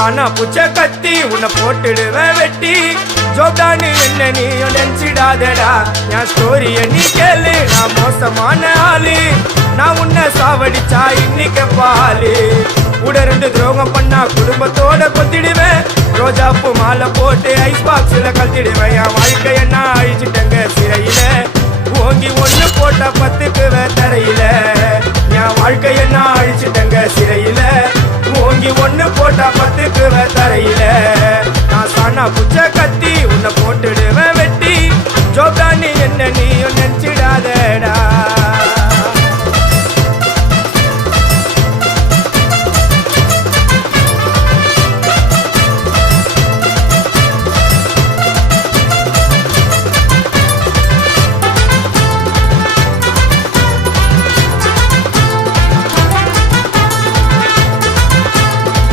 சானா புச்ச கத்தி உன்னை போட்டுடுவேன் வெட்டி ஜோப்டானு என்ன நீ நினைச்சிடாதடா என் ஸ்டோரிய நீ கேளு நான் மோசமான ஆளு நான் உன்னை சாவடிச்சா இன்னைக்கு பாலு கூட 2 துரோகம் பண்ணா குடும்பத்தோட கொத்திடுவேன் ரோஜாப்பு மாலை போட்டு ஐஸ் பாக்ஸ்ல கழட்டிடுவேன் என் வாழ்க்கைய நான் அழிச்சிட்டங்க சிறையில ஓங்கி 1 போட்ட 10க்கு தரையில என் வாழ்க்கைய நான் அழிச்சிட்டங்க சிறையில ஓங்கி 1 போட்டா 10க்கு தரையில நான் சானா புச்ச கத்தி உன்னை போட்டுடுவேன் வெட்டி ஜோப்டானு என்ன நீ நினைச்சிடாதடா